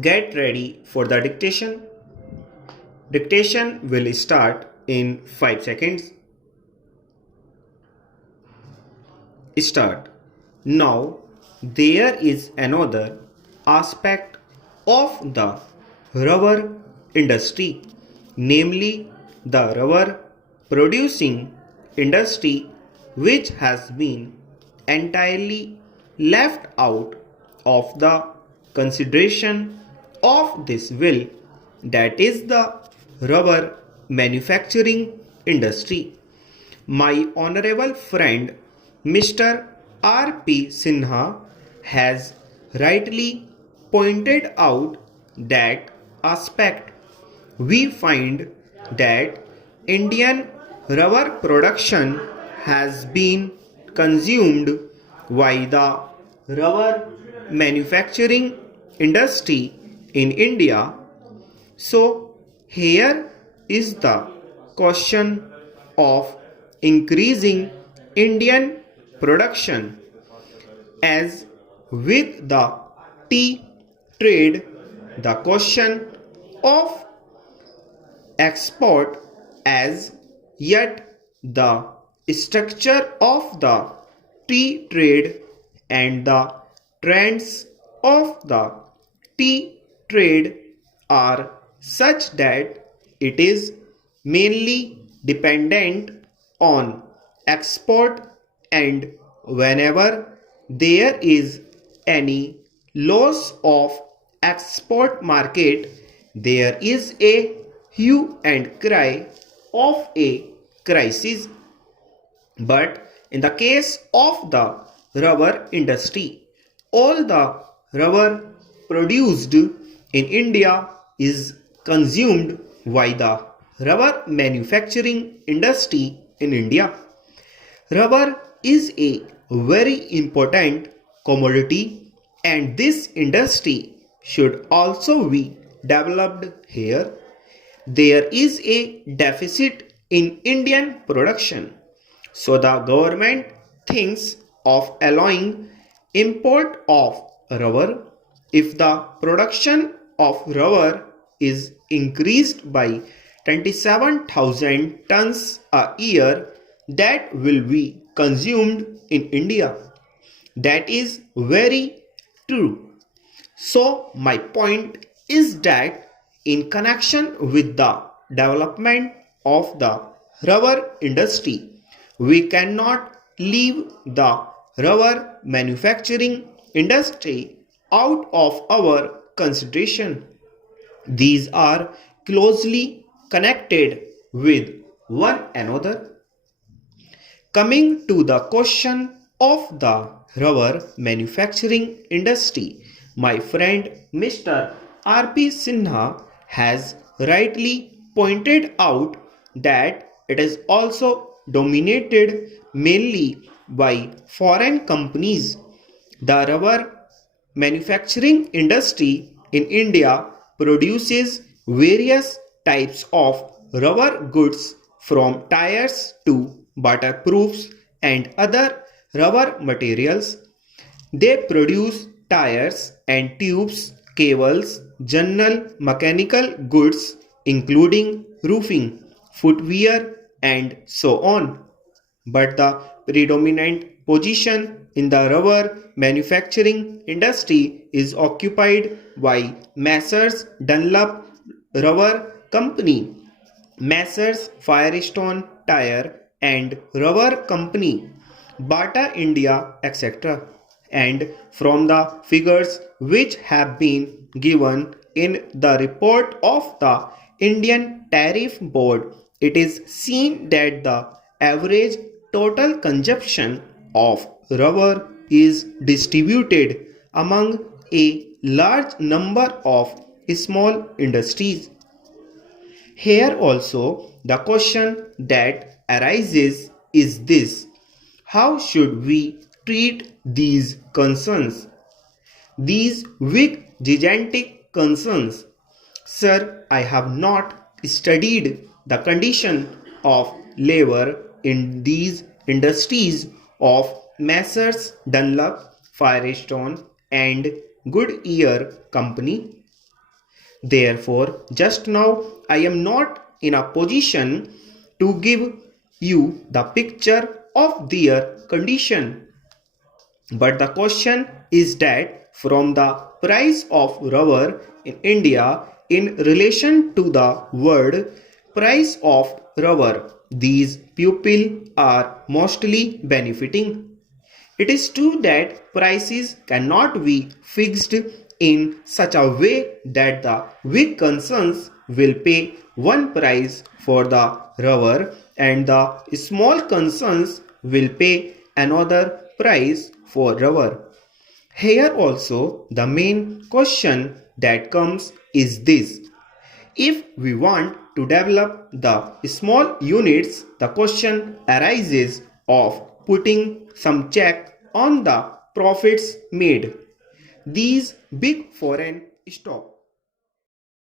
Get ready for the dictation. Dictation will start in 5 seconds. Start. Now, there is another aspect of the rubber industry, namely the rubber producing industry, which has been entirely left out of the consideration of this bill, that is the rubber manufacturing industry. My honorable friend Mr. R.P. Sinha has rightly pointed out that aspect. We find that Indian rubber production has been consumed by the rubber manufacturing industry in India. So, here is the question of increasing Indian production. As with the tea trade, the question of export as yet the structure of the tea trade and the trends of the tea trade are such that it is mainly dependent on export, and whenever there is any loss of export market, there is a hue and cry of a crisis. But in the case of the rubber industry, all the rubber produced in India is consumed by the rubber manufacturing industry in India. Rubber is a very important commodity, and this industry should also be developed here. There is a deficit in Indian production, so the government thinks of allowing import of rubber. If the production of rubber is increased by 27,000 tons a year, that will be consumed in India. That is very true. So, my point is that in connection with the development of the rubber industry, we cannot leave the rubber manufacturing industry out of our consideration. These are closely connected with one another. Coming to the question of the rubber manufacturing industry, my friend Mr. R.P. Sinha has rightly pointed out that it is also dominated mainly by foreign companies. The rubber manufacturing industry in India produces various types of rubber goods, from tires to waterproofs and other rubber materials. They produce tires and tubes, cables, general mechanical goods including roofing, footwear, and so on. But the predominant position in the rubber manufacturing industry is occupied by Messrs. Dunlop Rubber Company, Messrs. Firestone Tire and Rubber Company, Bata India, etc. And from the figures which have been given in the report of the Indian Tariff Board, it is seen that the average total consumption of rubber is distributed among a large number of small industries. Here also the question that arises is this: how should we treat these concerns? These weak gigantic concerns. Sir, I have not studied the condition of labor in these industries of Messrs. Dunlop, Firestone, and Goodyear Company. Therefore, just now I am not in a position to give you the picture of their condition. But the question is that from the price of rubber in India in relation to the world price of rubber, these people are mostly benefiting. It is true that prices cannot be fixed in such a way that the weak concerns will pay one price for the rubber and the small concerns will pay another price for rubber. Here also the main question that comes is this: if we want to develop the small units, the question arises of putting some check on the profits made. These big foreign stop